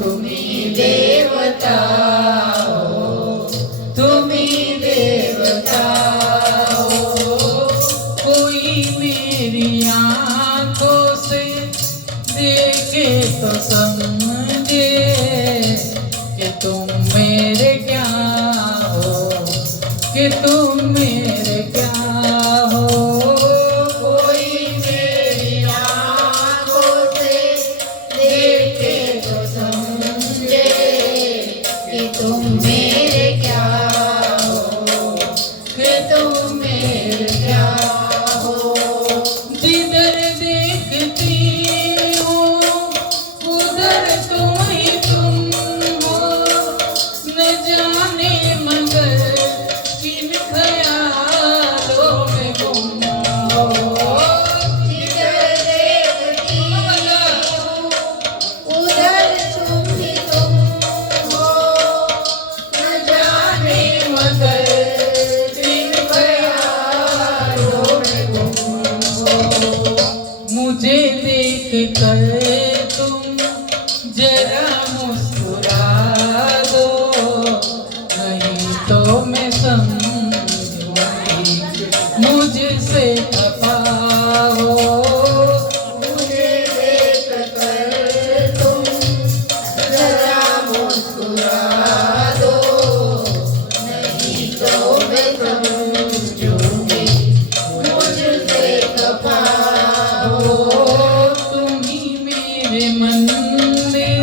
तुम्ही देवता हो, तुम्ही देवता हो। कोई मेरी आंखों से देखे तो समझे कि तुम मेरे क्या हो, कि तुम मेरे क्या हो। कोई मेरी आंखों से देखे तो समझे कि तुम मेरे क्या हो, कि तुम मेरे क्या हो। जिधर देखती हूँ उधर तुम ही तुम हो, न जाने मगर किन ख़यालों में गुम हो। जिधर देखती हूँ उधर तुम ही तुम हो, न जाने मगर किन ख़यालों में गुम हो। मुझे देख कर तुम जरा मुस्कुरा दो, नहीं तो मैं समझूंगी मुझसे खफा हो। मुझे देख कर तुम जरा मुस्कुरा दो, नहीं तो मैं समझूंगी मुझसे खफा हो। तुम ही मेरे मंदिर,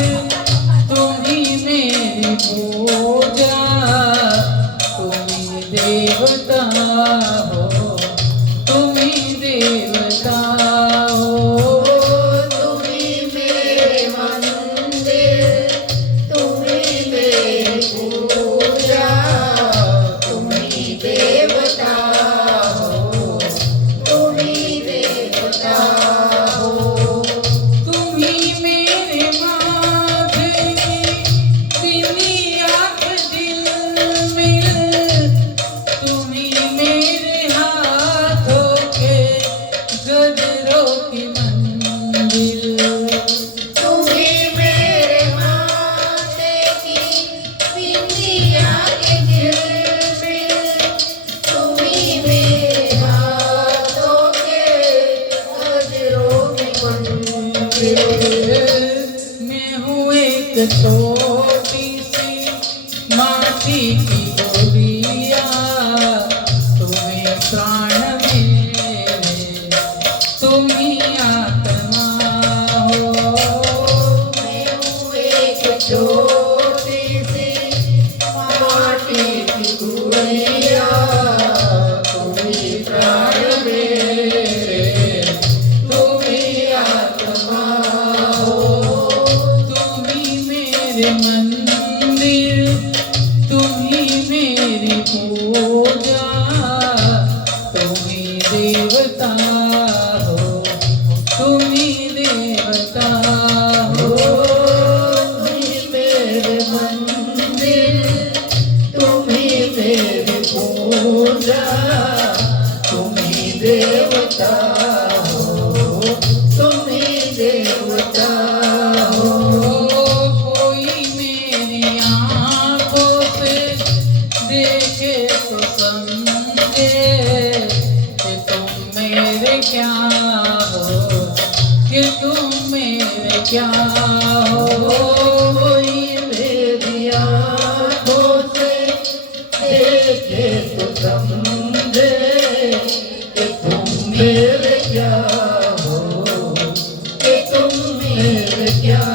तुम ही मेरी पूजा, तुम ही देवता हो, तुम ही देवता हो। तुम ही मेरे मंदिर, तुम ही मेरी पूजा, तुम ही देवता हो, तुम ही देवता हो। तुम ही मेरे माथे की बिंदी आँख झिलमिल, तुम ही मेरे हाथों के गजरों की मंजिल। तुम ही मेरे माथे की बिंदिया के झिलमिल, तुम ही मेरे हाथों के गजरों की मंजिल। मैं हूँ एक छोटी सी माटी की गोलियाँ, तुम्हें प्राण मेरे, तुम ही आत्मा हो। मैं हूँ एक छोटी सी माटी की गुड़िया, तुम ही प्राण मेरे, तुम ही आत्मा हो। तुम ही मेरे मंदिर, तुम ही मेरी पूजा, तुम ही देवता हो, तुम ही देवता हो। तुम ही मेरे मंदिर, तुम ही मेरी पूजा, तुम ही देवता हो, तुम ही देवता हो। कोई मेरी आँखों से देखे तो समझे कि तुम मेरे क्या हो, कि तुम मेरे क्या हो। कोई मेरी आँखों से देखे तो समझे कि तुम मेरे क्या हो, कि तुम मेरे क्या